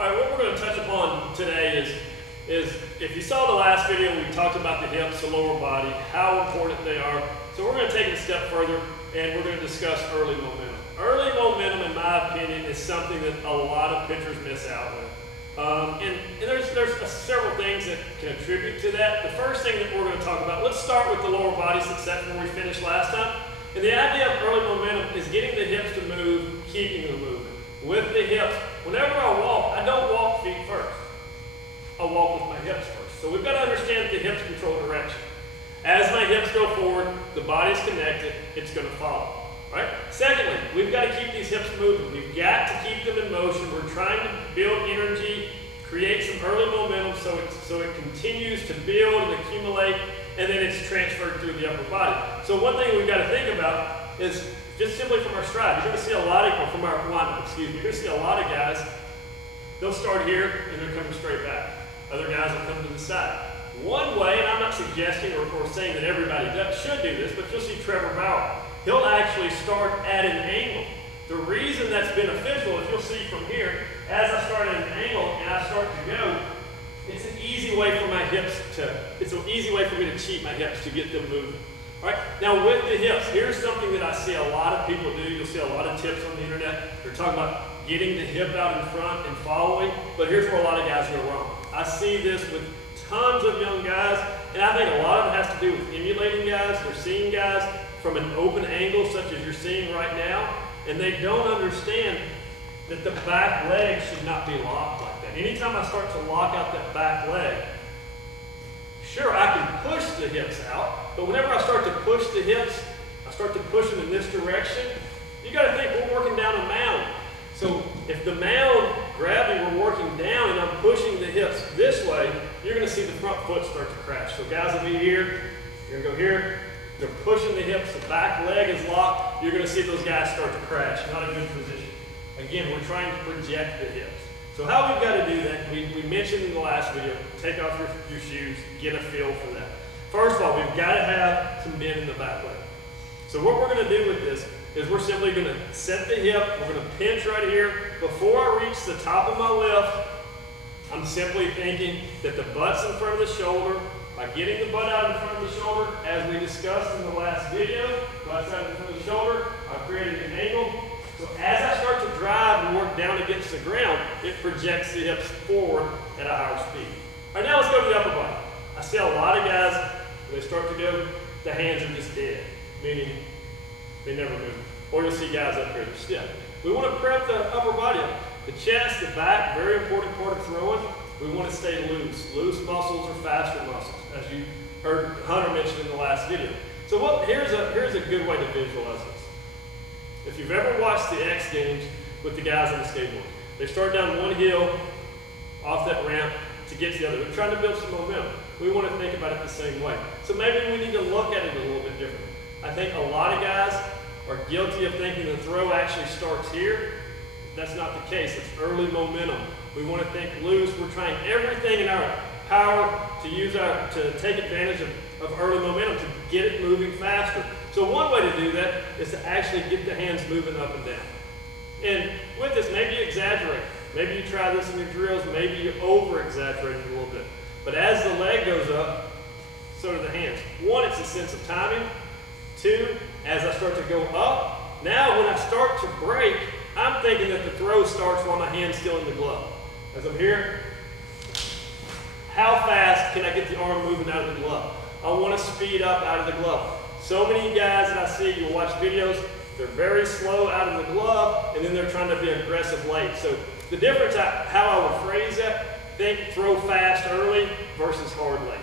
All right, what we're going to touch upon today is if you saw the last video, we talked about the hips, the lower body, how important they are. So we're going to take it a step further, and we're going to discuss early momentum. Early momentum, in my opinion, is something that a lot of pitchers miss out with. And there's several things that can attribute to that. The first thing that we're going to talk about, let's start with the lower body since that's where we finished last time. And the idea of early momentum is getting the hips to move, keeping them moving. With the hips, whenever I walk, I don't walk feet first. I walk with my hips first. So we've got to understand that the hips control direction. As my hips go forward, the body's connected, it's going to follow. Right? Secondly, we've got to keep these hips moving. We've got to keep them in motion. We're trying to build energy, create some early momentum so it continues to build and accumulate, and then it's transferred through the upper body. So one thing we've got to think about is just simply from our stride. You're going to see a lot of, or from our windup, excuse me, you're going to see a lot of guys, they'll start here and they're coming straight back. Other guys will come to the side. One way, and I'm not suggesting or saying that everybody should do this, but you'll see Trevor Bauer. He'll actually start at an angle. The reason that's beneficial is you'll see from here, as I start at an angle and I start to go, it's an easy way for my hips it's an easy way for me to cheat my hips to get them moving. All right, now with the hips, here's something that I see a lot of people do. You'll see a lot of tips on the internet. They're talking about getting the hip out in front and following, but here's where a lot of guys go wrong. I see this with tons of young guys, and I think a lot of it has to do with emulating guys. They're seeing guys from an open angle such as you're seeing right now, and they don't understand that the back leg should not be locked like that. Anytime I start to lock out that back leg, sure, I can push the hips out, but whenever I start to push the hips, I start to push them in this direction, you got to think we're working down a mound. So if the mound gravity, we're working down and I'm pushing the hips this way, you're going to see the front foot start to crash. So guys will be here, you're going to go here, they're pushing the hips, the back leg is locked, you're going to see those guys start to crash. Not a good position. Again, we're trying to project the hips. So how we've got to do that, we mentioned in the last video, take off your shoes, get a feel for that. First of all, we've got to have some bend in the back leg. So what we're going to do with this is we're simply going to set the hip, we're going to pinch right here. Before I reach the top of my lift, I'm simply thinking that the butt's in front of the shoulder. By getting the butt out in front of the shoulder, as we discussed in the last video, butt's out in front of the shoulder, I've created an angle. So as I start to drive and work down against the ground, it projects the hips forward at a higher speed. All right, now let's go to the upper body. I see a lot of guys, when they start to go, the hands are just dead, meaning they never move. Or you'll see guys up here, they're stiff. We want to prep the upper body up. The chest, the back, very important part of throwing. We want to stay loose. Loose muscles are faster muscles, as you heard Hunter mention in the last video. So here's a good way to visualize this. If you've ever watched the X Games with the guys on the skateboard, they start down one hill off that ramp to get to the other. They're trying to build some momentum. We want to think about it the same way. So maybe we need to look at it a little bit differently. I think a lot of guys are guilty of thinking the throw actually starts here. That's not the case. It's early momentum. We want to think loose. We're trying everything in our power to take advantage of early momentum, to get it moving faster. So one way to do that is to actually get the hands moving up and down. And with this, maybe you exaggerate. Maybe you try this in your drills. Maybe you over-exaggerate it a little bit. But as the leg goes up, so do the hands. One, it's a sense of timing. Two, as I start to go up, now when I start to break, I'm thinking that the throw starts while my hand's still in the glove. As I'm here, how fast can I get the arm moving out of the glove? I want to speed up out of the glove. So many guys that I see, you'll watch videos, they're very slow out of the glove, and then they're trying to be aggressive late. So the difference, how I would phrase that, think throw fast early versus hard late.